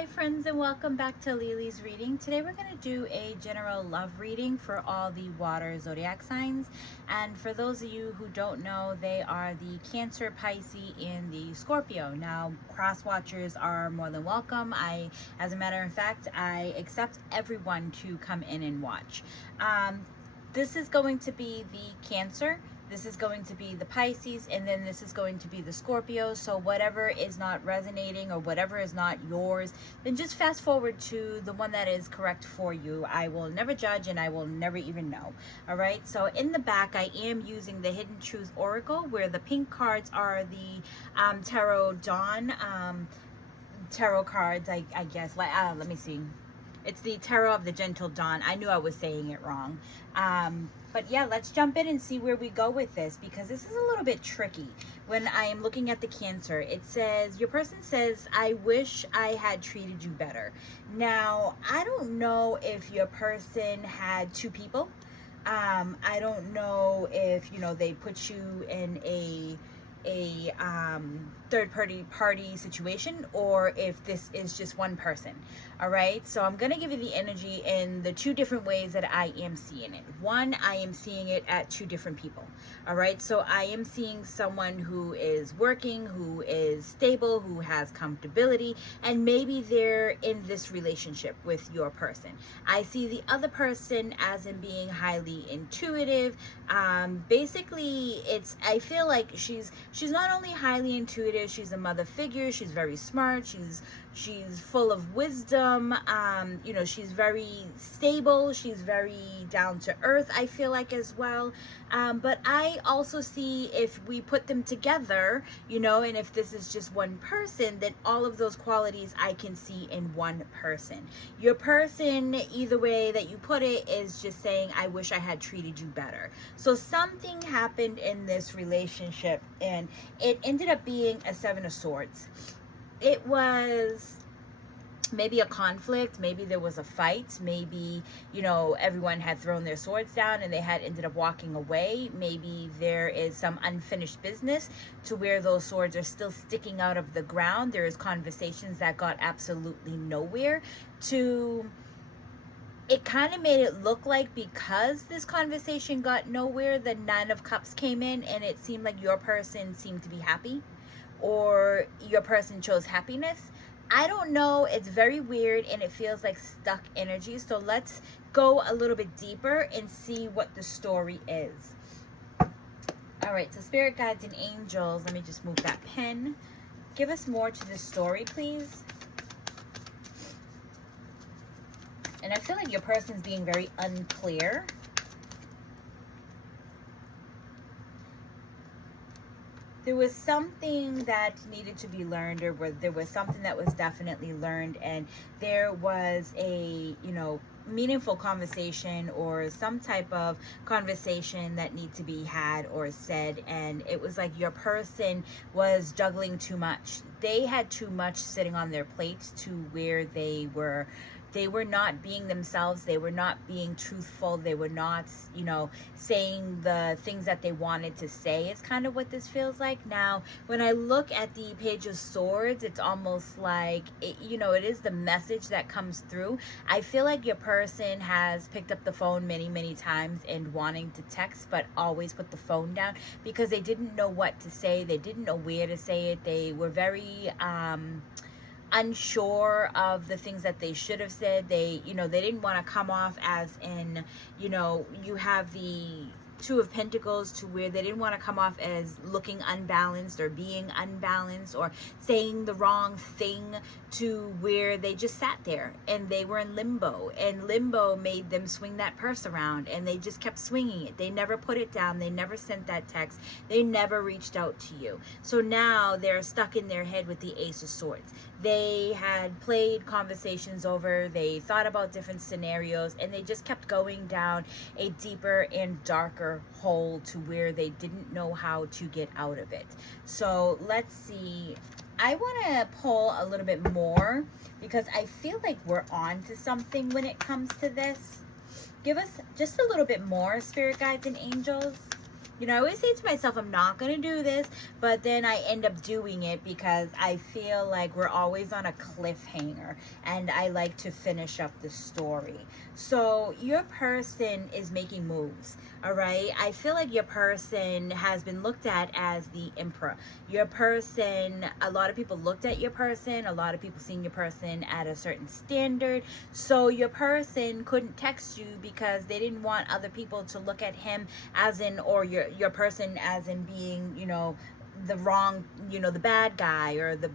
Hi friends, and welcome back to Lily's reading. Today we're going to do a general love reading for all the water zodiac signs. And for those of you who don't know, they are the Cancer, Pisces, and the Scorpio. Now, cross watchers are more than welcome. As a matter of fact, I accept everyone to come in and watch. This is going to be the Cancer. This is going to be the Pisces, and then this is going to be the Scorpio. So whatever is not resonating or whatever is not yours, then just fast forward to the one that is correct for you. I will never judge and I will never even know. All right. So in the back, I am using the Hidden Truth Oracle, where the pink cards are the Tarot Dawn tarot cards, I guess. Let me see. It's the Tarot of the Gentle Dawn. I knew I was saying it wrong. But yeah, let's jump in and see where we go with this, because this is a little bit tricky. When I am looking at the Cancer, it says, your person says, I wish I had treated you better. Now, I don't know if your person had two people. I don't know if, they put you in a third party situation, or if this is just one person. All right, so I'm gonna give you the energy in the two different ways that I am seeing it. One, I am seeing it at two different people. All right, so I am seeing someone who is working, who is stable, who has comfortability, and maybe they're in this relationship with your person. I see the other person as in being highly intuitive. Basically, I feel like she's not only highly intuitive, she's a mother figure, she's very smart, she's full of wisdom, she's very stable, she's very down to earth, I feel like, as well. But I also see, if we put them together, and if this is just one person, then all of those qualities I can see in one person. Your person, either way that you put it, is just saying, I wish I had treated you better. So something happened in this relationship, and it ended up being a Seven of Swords. It was maybe a conflict, maybe there was a fight, maybe, everyone had thrown their swords down and they had ended up walking away. Maybe there is some unfinished business to where those swords are still sticking out of the ground. There is conversations that got absolutely nowhere. It kind of made it look like, because this conversation got nowhere, the Nine of Cups came in, and it seemed like your person seemed to be happy, or your person chose happiness. I don't know. It's very weird, and it feels like stuck energy. So let's go a little bit deeper and see what the story is. All right, so spirit guides and angels, let me just move that pen. Give us more to this story, please. And I feel like your person's being very unclear. There was something that needed to be learned, or there was something that was definitely learned, and there was a, meaningful conversation or some type of conversation that needed to be had or said, and it was like your person was juggling too much. They had too much sitting on their plate, to where they were not being themselves. They were not being truthful. They were not, saying the things that they wanted to say. It's kind of what this feels like. Now, when I look at the Page of Swords, it's almost like, it is the message that comes through. I feel like your person has picked up the phone many, many times and wanting to text, but always put the phone down because they didn't know what to say. They didn't know where to say it. They were very, unsure of the things that they should have said. They didn't want to come off as in, you have the Two of Pentacles, to where they didn't want to come off as looking unbalanced or being unbalanced or saying the wrong thing, to where they just sat there and they were in limbo, and limbo made them swing that purse around, and they just kept swinging it. They never put it down. They never sent that text. They never reached out to you. So now they're stuck in their head with the Ace of Swords. They had played conversations over, they thought about different scenarios, and they just kept going down a deeper and darker hole, to where they didn't know how to get out of it. So let's see. I want to pull a little bit more, because I feel like we're on to something when it comes to this. Give us just a little bit more, spirit guides and angels. You know, I always say to myself, I'm not going to do this, but then I end up doing it because I feel like we're always on a cliffhanger and I like to finish up the story. So your person is making moves, all right? I feel like your person has been looked at as the emperor. Your person, a lot of people looked at your person, a lot of people seen your person at a certain standard. So your person couldn't text you because they didn't want other people to look at him as in, or your person as in being, you know, the wrong, you know, the bad guy or the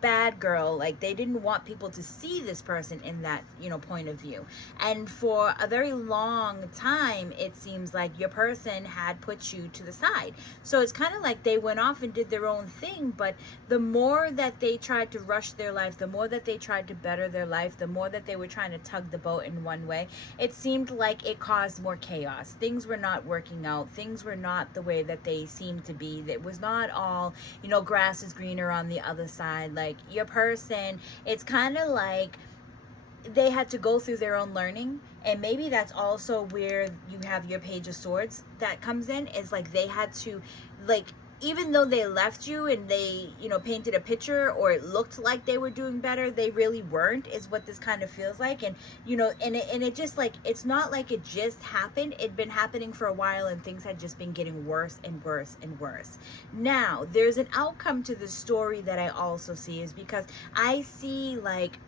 bad girl. Like, they didn't want people to see this person in that, you know, point of view. And for a very long time, it seems like your person had put you to the side. So it's kind of like they went off and did their own thing, but the more that they tried to rush their life, the more that they tried to better their life, the more that they were trying to tug the boat in one way, it seemed like it caused more chaos. Things were not working out. Things were not the way that they seemed to be. It was not all, you know, grass is greener on the other side. Like, your person, it's kind of like they had to go through their own learning. And maybe that's also where you have your Page of Swords that comes in, is like they had to, like, even though they left you and they, you know, painted a picture or it looked like they were doing better, they really weren't, is what this kind of feels like. And, you know, and it just, like, it's not like it just happened. It'd been happening for a while and things had just been getting worse and worse and worse. Now, there's an outcome to the story that I also see, is because I see, like,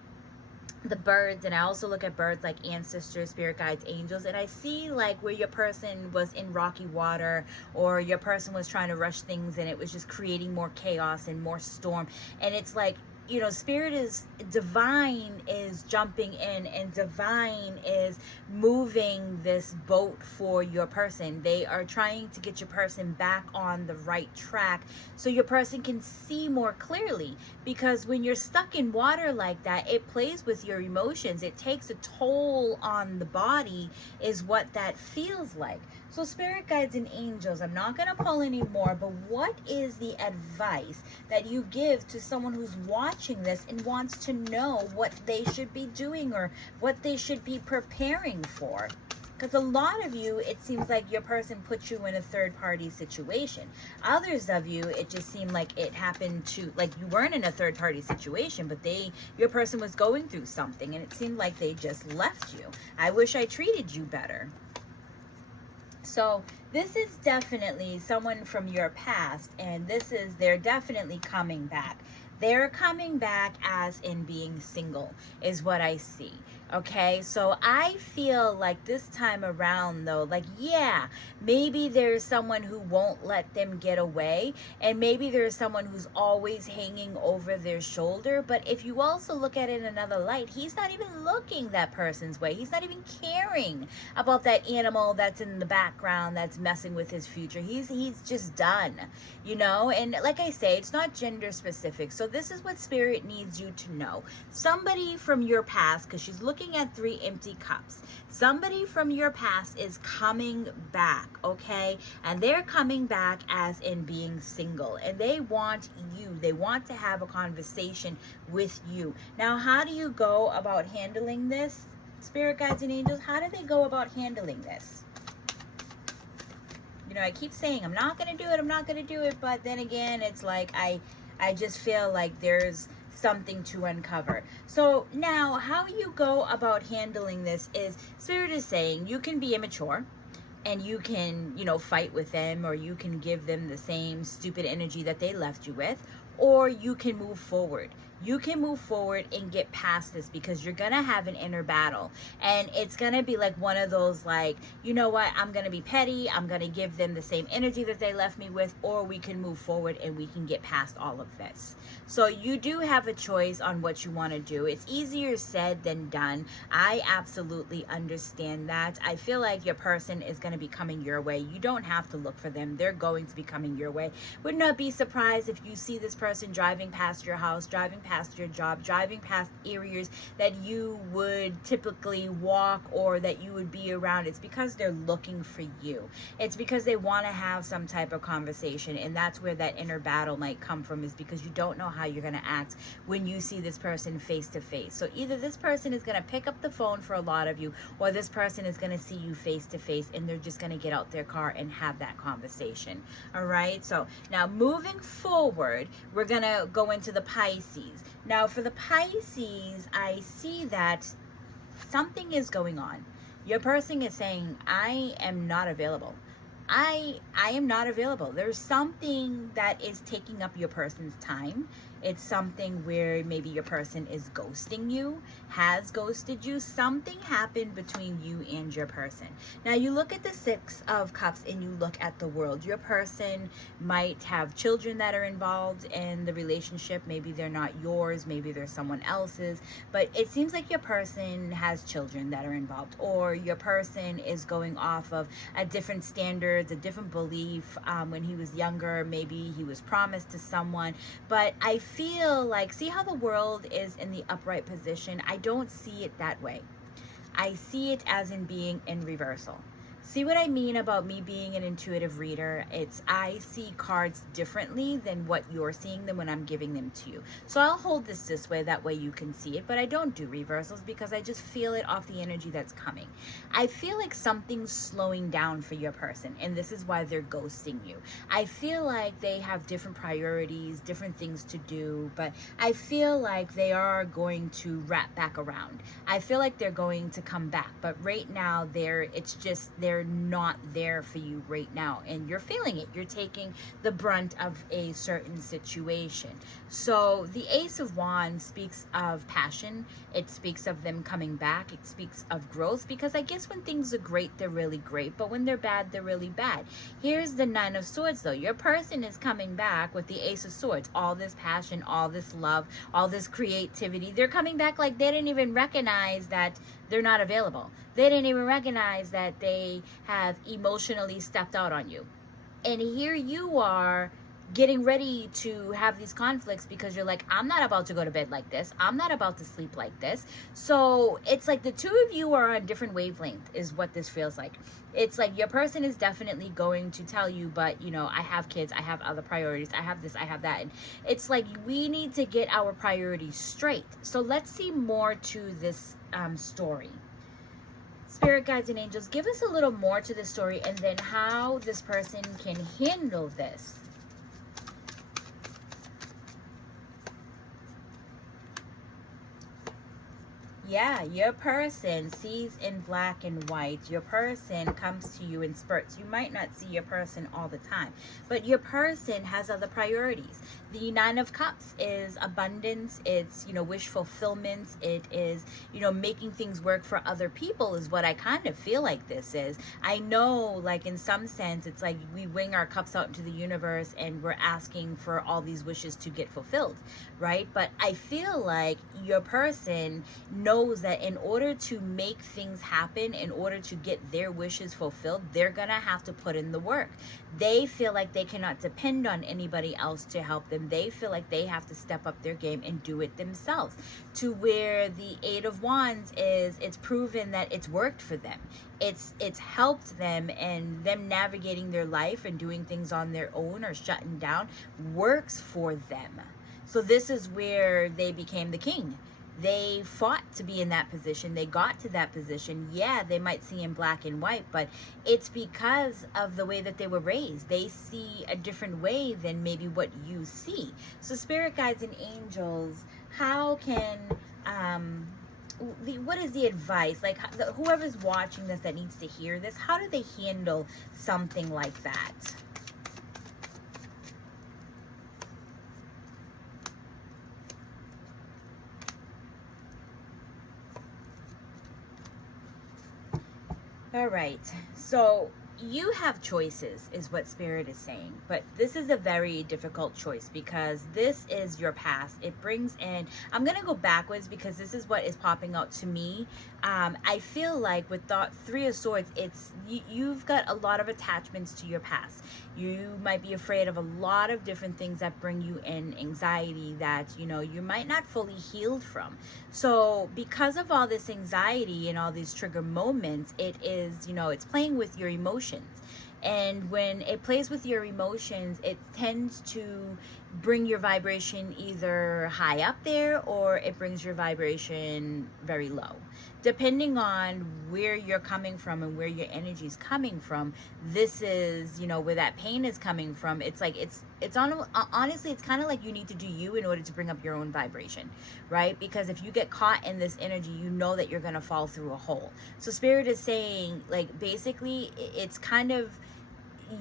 the birds, and I also look at birds like ancestors, spirit guides, angels, and I see like where your person was in rocky water, or your person was trying to rush things and it was just creating more chaos and more storm. And it's like, you know, spirit is divine, is jumping in, and divine is moving this boat for your person. They are trying to get your person back on the right track so your person can see more clearly. Because when you're stuck in water like that, it plays with your emotions. It takes a toll on the body, is what that feels like. So spirit guides and angels, I'm not going to pull any more, but what is the advice that you give to someone who's watching this and wants to know what they should be doing or what they should be preparing for? Because a lot of you, it seems like your person put you in a third-party situation. Others of you, it just seemed like it happened to, like, you weren't in a third-party situation, but your person was going through something, and it seemed like they just left you. I wish I treated you better. So this is definitely someone from your past, and they're definitely coming back. They're coming back as in being single, is what I see. Okay, so I feel like this time around, though, like, yeah, maybe there's someone who won't let them get away, and maybe there's someone who's always hanging over their shoulder. But if you also look at it in another light, he's not even looking that person's way. He's not even caring about that animal that's in the background that's messing with his future. He's just done, you know. And like I say, it's not gender specific. So this is what spirit needs you to know. Somebody from your past, because she's looking at 3 empty cups. Somebody from your past is coming back, okay? And they're coming back as in being single. And they want you. They want to have a conversation with you. Now, how do you go about handling this? Spirit guides and angels, how do they go about handling this? You know, I keep saying, I'm not going to do it, I'm not going to do it. But then again, it's like, I just feel like there's something to uncover. So now, how you go about handling this is, spirit is saying you can be immature and you can, you know, fight with them, or you can give them the same stupid energy that they left you with, or you can move forward. You can move forward and get past this, because you're going to have an inner battle. And it's going to be like one of those, like, you know what, I'm going to be petty. I'm going to give them the same energy that they left me with, or we can move forward and we can get past all of this. So you do have a choice on what you want to do. It's easier said than done. I absolutely understand that. I feel like your person is going to be coming your way. You don't have to look for them. They're going to be coming your way. Would not be surprised if you see this person driving past your house, driving past your job, driving past areas that you would typically walk or that you would be around. It's because they're looking for you. It's because they want to have some type of conversation, and that's where that inner battle might come from, is because you don't know how you're going to act when you see this person face to face. So either this person is going to pick up the phone for a lot of you, or this person is going to see you face to face, and they're just going to get out their car and have that conversation. All right, so now moving forward, we're going to go into the Pisces. Now for the Pisces, I see that something is going on. Your person is saying, I am not available. I am not available. There's something that is taking up your person's time. It's something where maybe your person is ghosting you, has ghosted you. Something happened between you and your person. Now you look at the Six of Cups and you look at the world. Your person might have children that are involved in the relationship. Maybe they're not yours, maybe they're someone else's, but it seems like your person has children that are involved, or your person is going off of a different standards, a different belief. When he was younger, maybe he was promised to someone, but I feel like, see how the world is in the upright position? I don't see it that way. I see it as in being in reversal. See what I mean about me being an intuitive reader? It's, I see cards differently than what you're seeing them when I'm giving them to you. So I'll hold this way, that way you can see it, but I don't do reversals because I just feel it off the energy that's coming. I feel like something's slowing down for your person, and this is why they're ghosting you. I feel like they have different priorities, different things to do, but I feel like they are going to wrap back around. I feel like they're going to come back, but right now they're not there for you right now, and you're feeling it. You're taking the brunt of a certain situation. So the Ace of Wands speaks of passion. It speaks of them coming back. It speaks of growth, because I guess when things are great, they're really great, but when they're bad, they're really bad. Here's the Nine of Swords though. Your person is coming back with the Ace of Swords. All this passion, all this love, all this creativity. They're coming back like they didn't even recognize that they're not available. They didn't even recognize that they have emotionally stepped out on you. And here you are getting ready to have these conflicts because you're like, I'm not about to go to bed like this. I'm not about to sleep like this. So it's like the two of you are on different wavelength is what this feels like. It's like your person is definitely going to tell you, but you know, I have kids, I have other priorities, I have this, I have that. And it's like, we need to get our priorities straight. So let's see more to this story. Spirit guides and angels, give us a little more to this story, and then how this person can handle this. Yeah, your person sees in black and white. Your person comes to you in spurts. You might not see your person all the time, but your person has other priorities. The Nine of Cups is abundance. It's, you know, wish fulfillment. It is, you know, making things work for other people is what I kind of feel like this is. I know, like, in some sense, it's like we wing our cups out into the universe and we're asking for all these wishes to get fulfilled, right? But I feel like your person knows that in order to make things happen, in order to get their wishes fulfilled, they're gonna have to put in the work. They feel like they cannot depend on anybody else to help them. They feel like they have to step up their game and do it themselves, to where the Eight of Wands is, it's proven that it's worked for them. It's helped them, and them navigating their life and doing things on their own or shutting down works for them. So this is where they became the king. They fought to be in that position. They got to that position. Yeah, they might see in black and white, but it's because of the way that they were raised. They see a different way than maybe what you see. So spirit guides and angels, how can, what is the advice? Like, whoever's watching this that needs to hear this, how do they handle something like that? All right, so you have choices is what Spirit is saying, but this is a very difficult choice because this is your past. It brings in, I'm gonna go backwards because this is what is popping out to me. I feel like with the Three of Swords, it's you've got a lot of attachments to your past. You might be afraid of a lot of different things that bring you in anxiety that you might not fully healed from. So because of all this anxiety and all these trigger moments, it is it's playing with your emotions. And when it plays with your emotions, it tends to bring your vibration either high up there, or it brings your vibration very low. Depending on where you're coming from and where your energy is coming from, this is, where that pain is coming from. It's like, honestly, it's kind of like you need to do you in order to bring up your own vibration, right? Because if you get caught in this energy, you know that you're going to fall through a hole. So Spirit is saying, like, basically, it's kind of,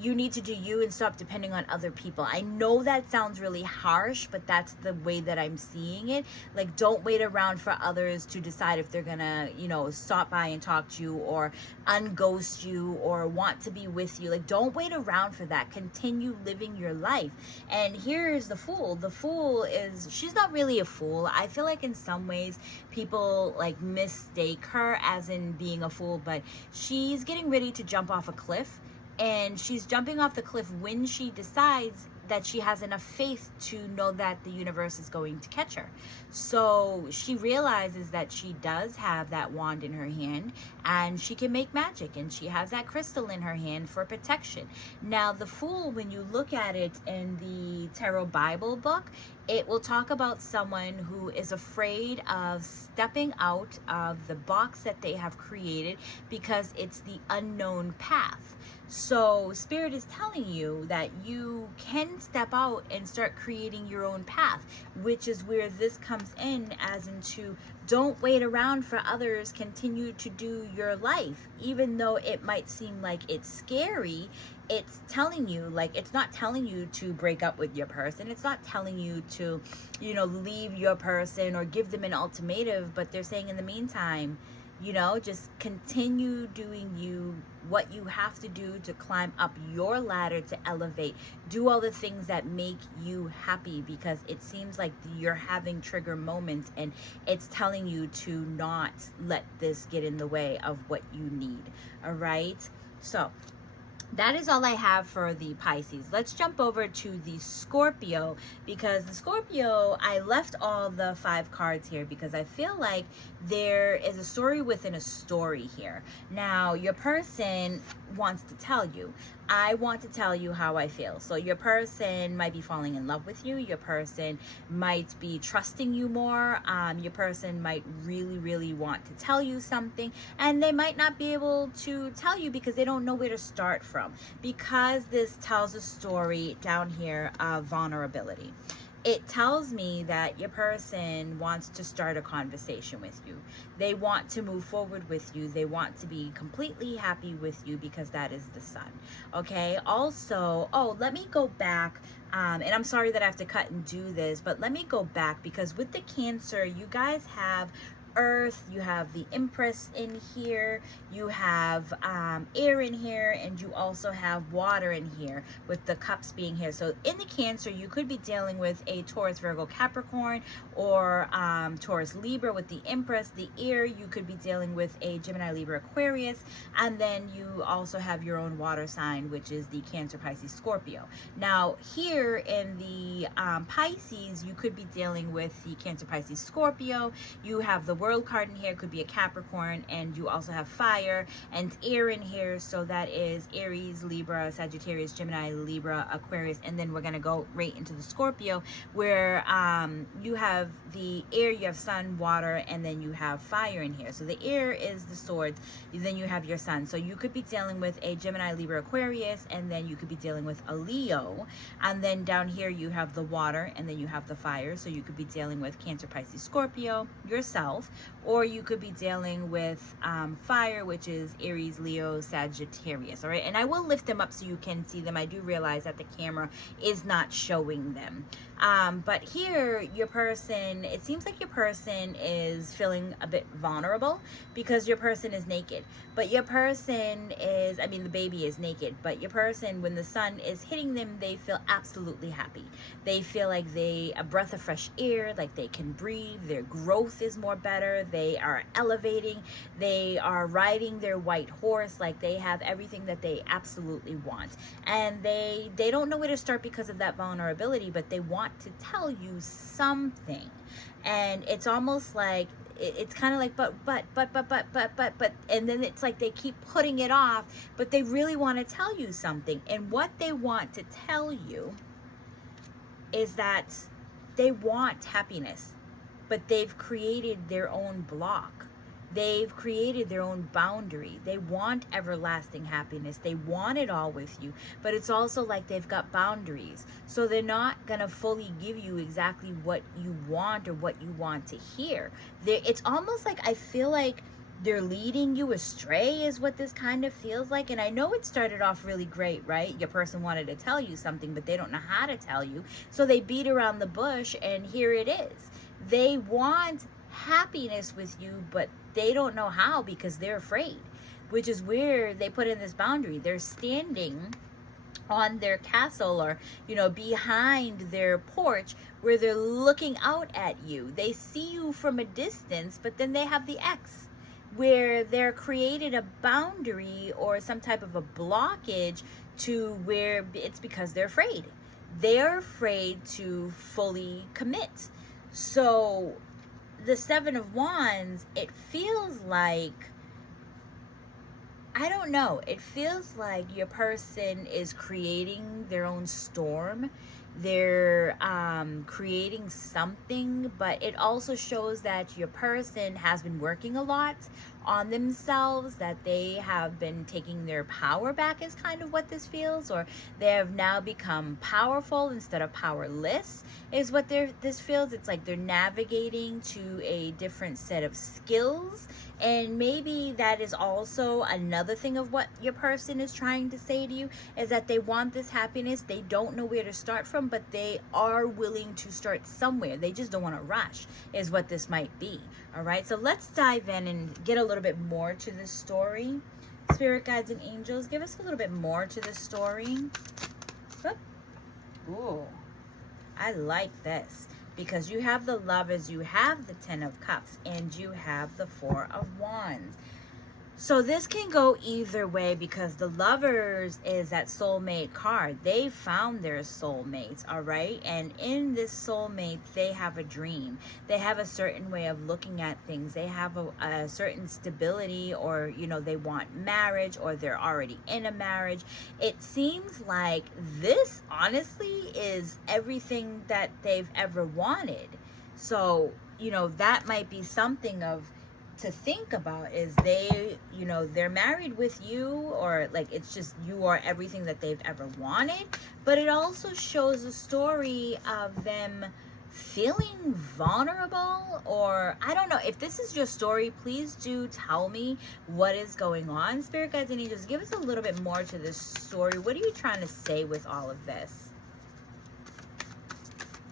you need to do you and stop depending on other people. I know that sounds really harsh, but that's the way that I'm seeing it. Like, don't wait around for others to decide if they're gonna, stop by and talk to you or unghost you or want to be with you. Like, don't wait around for that. Continue living your life. And here's the Fool. The Fool she's not really a fool. I feel like in some ways people like mistake her as in being a fool, but she's getting ready to jump off a cliff. And she's jumping off the cliff when she decides that she has enough faith to know that the universe is going to catch her. So she realizes that she does have that wand in her hand and she can make magic, and she has that crystal in her hand for protection. Now, the Fool, when you look at it in the Tarot Bible book, it will talk about someone who is afraid of stepping out of the box that they have created because it's the unknown path. So Spirit is telling you that you can step out and start creating your own path, which is where this comes in, as into don't wait around for others. Continue to do your life. Even though it might seem like it's scary, it's telling you, like, it's not telling you to break up with your person. It's not telling you to, leave your person or give them an ultimatum, but they're saying in the meantime, just continue doing what you have to do to climb up your ladder to elevate. Do all the things that make you happy, because it seems like you're having trigger moments and it's telling you to not let this get in the way of what you need. All right. So that is all I have for the Pisces. Let's jump over to the Scorpio, because the Scorpio, I left all the 5 cards here because I feel like there is a story within a story here. Now, your person wants to tell you. I want to tell you how I feel. So your person might be falling in love with you. Your person might be trusting you more. Your person might really, really want to tell you something, and they might not be able to tell you because they don't know where to start from, because this tells a story down here of vulnerability. It tells me that your person wants to start a conversation with you. They want to move forward with you. They want to be completely happy with you because that is the Sun. Okay. Also, let me go back. And I'm sorry that I have to cut and do this, but let me go back, because with the Cancer, you guys have Earth, you have the Empress in here, you have air in here, and you also have water in here with the cups being here. So in the Cancer, you could be dealing with a Taurus, Virgo, Capricorn, or Taurus, Libra with the Empress. The air, you could be dealing with a Gemini, Libra, Aquarius, and then you also have your own water sign, which is the Cancer, Pisces, Scorpio. Now here in the Pisces, you could be dealing with the Cancer, Pisces, Scorpio. You have the World card in here, could be a Capricorn, and you also have fire and air in here, so that is Aries, Libra, Sagittarius, Gemini, Libra, Aquarius, and then we're going to go right into the Scorpio, where you have the air, you have sun, water, and then you have fire in here. So the air is the swords, then you have your sun. So you could be dealing with a Gemini, Libra, Aquarius, and then you could be dealing with a Leo, and then down here you have the water, and then you have the fire. So you could be dealing with Cancer, Pisces, Scorpio, yourself. or you could be dealing with fire, which is Aries, Leo, Sagittarius. All right, and I will lift them up so you can see them. I do realize that the camera is not showing them, but here your person, it seems like your person is feeling a bit vulnerable because your person is naked. But your person is, I mean, the baby is naked, but your person, when the sun is hitting them, they feel absolutely happy. They feel like a breath of fresh air, like they can breathe. Their growth is more better. They are elevating. They are riding their white horse. Like they have everything that they absolutely want. And they don't know where to start because of that vulnerability, but they want to tell you something. And it's almost like, it's kind of like, but, and then it's like they keep putting it off, but they really want to tell you something. And what they want to tell you is that they want happiness, but they've created their own block. They've created their own boundary. They want everlasting happiness. They want it all with you, but it's also like they've got boundaries. So they're not going to fully give you exactly what you want or what you want to hear. It's almost like, I feel like they're leading you astray is what this kind of feels like. And I know it started off really great, right? Your person wanted to tell you something, but they don't know how to tell you. So they beat around the bush, and here it is. They want happiness with you, but they don't know how because they're afraid, which is where they put in this boundary. They're standing on their castle, or behind their porch, where they're looking out at you. They see you from a distance, but then they have the X, where they're created a boundary or some type of a blockage to where it's because they're afraid. They're afraid to fully commit. So the Seven of Wands, it feels like, I don't know, it feels like your person is creating their own storm. They're creating something, but it also shows that your person has been working a lot on themselves, that they have been taking their power back, is kind of what this feels, or they have now become powerful instead of powerless, is what this feels. It's like they're navigating to a different set of skills. And maybe that is also another thing of what your person is trying to say to you, is that they want this happiness. They don't know where to start from, but they are willing to start somewhere. They just don't want to rush, is what this might be. All right, so let's dive in and get a little bit more to this story. Spirit guides and angels, give us a little bit more to this story. Ooh, I like this, because you have the Lovers, you have the Ten of Cups, and you have the Four of Wands. So this can go either way, because the Lovers is that soulmate card. They found their soulmates, all right? And in this soulmate, they have a dream. They have a certain way of looking at things. They have a certain stability, or, they want marriage, or they're already in a marriage. It seems like this, honestly, is everything that they've ever wanted. So, that might be something to think about, is they're married with you, or like it's just you are everything that they've ever wanted. But it also shows a story of them feeling vulnerable, or I don't know. If this is your story, please do tell me what is going on. Spirit guides and angels, give us a little bit more to this story. What are you trying to say with all of this?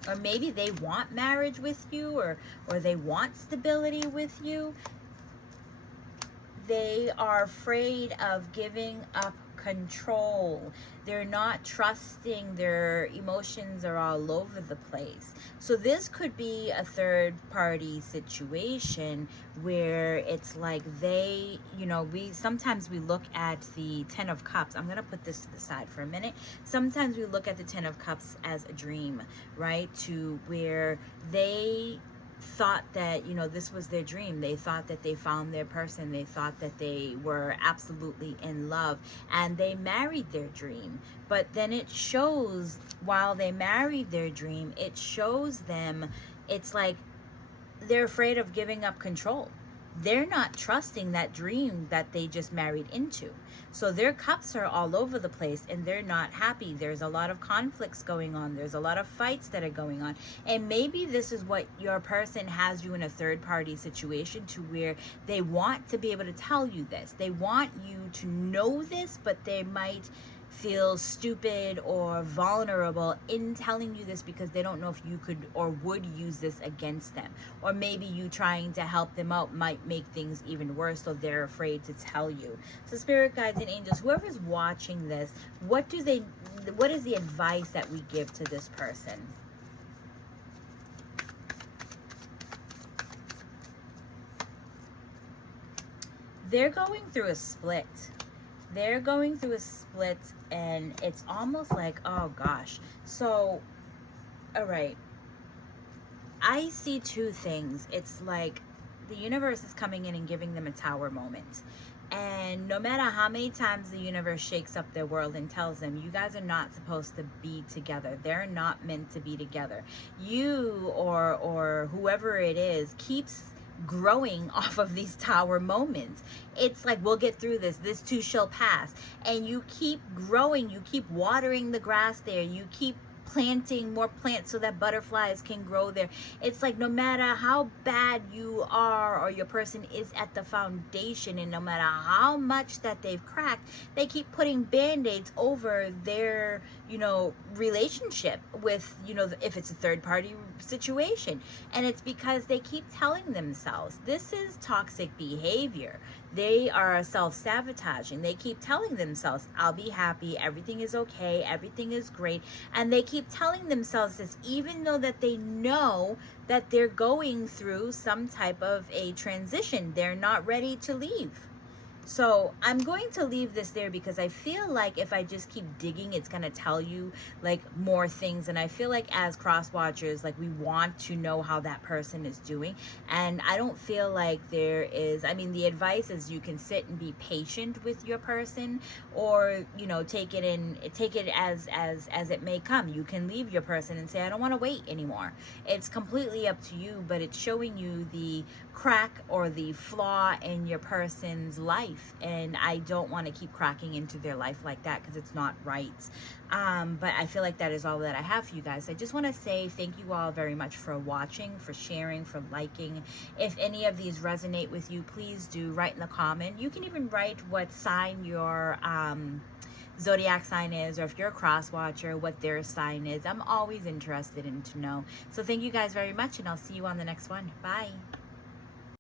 Or maybe they want marriage with you, or they want stability with you. They are afraid of giving up control. They're not trusting. Their emotions are all over the place. So this could be a third party situation where it's like they, sometimes we look at the Ten of Cups. I'm going to put this to the side for a minute. Sometimes we look at the Ten of Cups as a dream, right? To where they thought that this was their dream. They thought that they found their person. They thought that they were absolutely in love, and they married their dream. But then it shows, while they married their dream, it shows them, it's like they're afraid of giving up control. they're not trusting that dream that they just married into. So their cups are all over the place and they're not happy. There's a lot of conflicts going on. There's a lot of fights that are going on. And maybe this is what your person has you in a third party situation, to where they want to be able to tell you this. They want you to know this, but they might feel stupid or vulnerable in telling you this because they don't know if you could or would use this against them. Or maybe you trying to help them out might make things even worse, so they're afraid to tell you. So spirit guides and angels, whoever's watching this, what is the advice that we give to this person? They're going through a split. They're going through a split, and it's almost like, oh gosh. So, all right. I see two things. It's like the universe is coming in and giving them a tower moment. And no matter how many times the universe shakes up their world and tells them, you guys are not supposed to be together. They're not meant to be together. You or whoever it is keeps growing off of these tower moments. It's like, we'll get through this. This too shall pass. And you keep growing. You keep watering the grass there. You keep planting more plants so that butterflies can grow there. It's like, no matter how bad you are or your person is at the foundation, and no matter how much that they've cracked, they keep putting band-aids over their, relationship with, if it's a third party situation. And it's because they keep telling themselves, this is toxic behavior. They are self-sabotaging. They keep telling themselves, I'll be happy, everything is okay, everything is great. And they keep telling themselves this, even though that they know that they're going through some type of a transition. They're not ready to leave. So I'm going to leave this there because I feel like if I just keep digging, it's going to tell you like more things. And I feel like as cross watchers, like we want to know how that person is doing. And I don't feel like there is, the advice is you can sit and be patient with your person, or, take it as it may come. You can leave your person and say, I don't want to wait anymore. It's completely up to you, but it's showing you the crack or the flaw in your person's life, and I don't want to keep cracking into their life like that because it's not right. But I feel like that is all that I have for you guys. I just want to say thank you all very much for watching, for sharing, for liking. If any of these resonate with you, please do write in the comment. You can even write what sign your zodiac sign is, or if you're a cross watcher, what their sign is. I'm always interested in to know. So thank you guys very much, and I'll see you on the next one. Bye.